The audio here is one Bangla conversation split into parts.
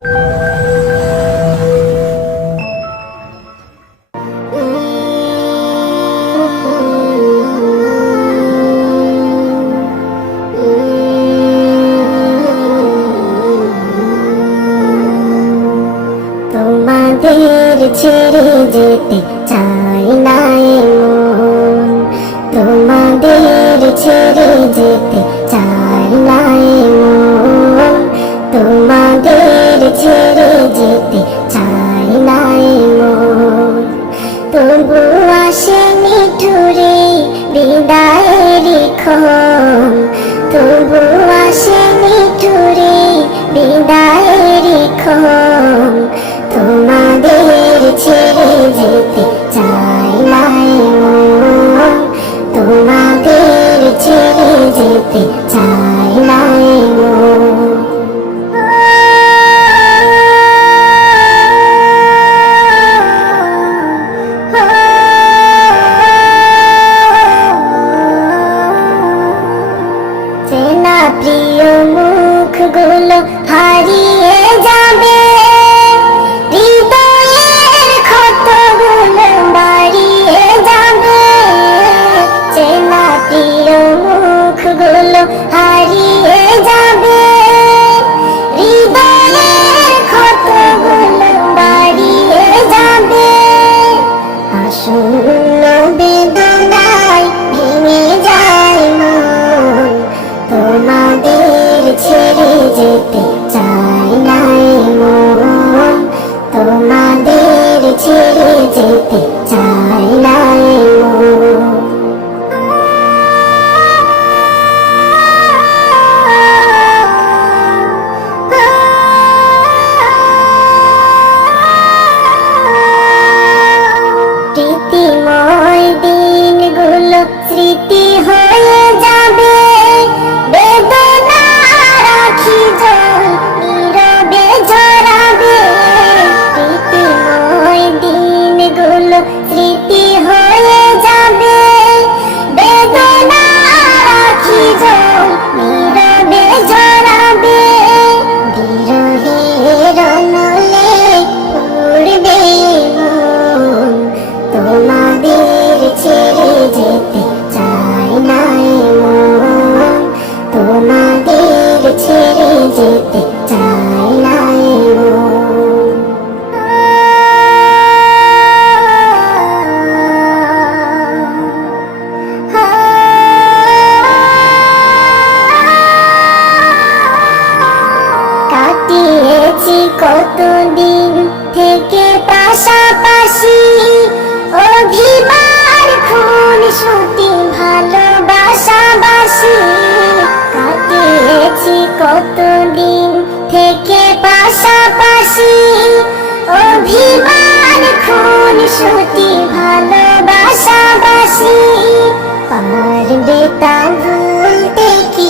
তোমাদের ছেড়ে যেতে চাই না মন, তোমাদের ছেড়ে যেতে চাই না মন, তোমাদের ছেড়ে যেতে চাই না মন। তবু আসেনি ঠুরে বিদায়ের ক্ষণ, তবু আসেনি ঠুরে বিদায়ের ক্ষণ। তোমাদের ছেড়ে যেতে চাই না মন, তোমাদের ছেড়ে যেতে চাই না মন। চেনা প্রিয় মুখগুলো হারিয়ে যাবে, হৃদয়ের ক্ষতগুলো বাড়িয়ে যাবে। চেনা প্রিয় মুখগুলো হারিয়ে যাবে, হৃদয়ের ক্ষতগুলো বাড়িয়ে যাবে। আসন্ন বেদনায় ভেঙে যায় মন, তোমাদের ছেড়ে যেতে চাই না মন, তোমাদের ছেড়ে যেতে চাই না মন। স্মৃতিময় দিনগুলো স্মৃতি হয়ে যাবে, বেদনা রাখি জল নীরবে ঝরাবে। স্মৃতিময় দিনগুলো স্মৃতি হয়ে যাবে, বেদনা রাখি জল নীরবে ঝরাবে। বিরহের নলে উড়বে মন, তোমাদের ছেড়ে যেতে চাই না মন, তোমাদের ছেড়ে যেতে চাই না মন। কাটিয়েছি কতদিন থেকে পাশাপাশি, অভিমান খুন সুতি ভালোবাসাবাসি। কাটিয়েছি কতদিন থেকে পাশাপাশি, অভিমান খুন সুতি ভালোবাসাবাসি। পারবে তা ভুলতে কি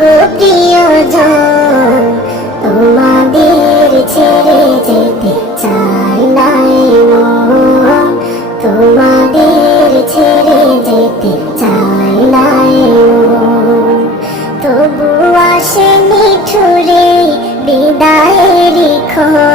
গো প্রিয়জন, তোমাদের ছেড়ে যেতে চাই না মন, তোমাদের ছেড়ে যেতে চাই না মন। তবু আসেনি ঠুরে বিদায়ের ক্ষণ,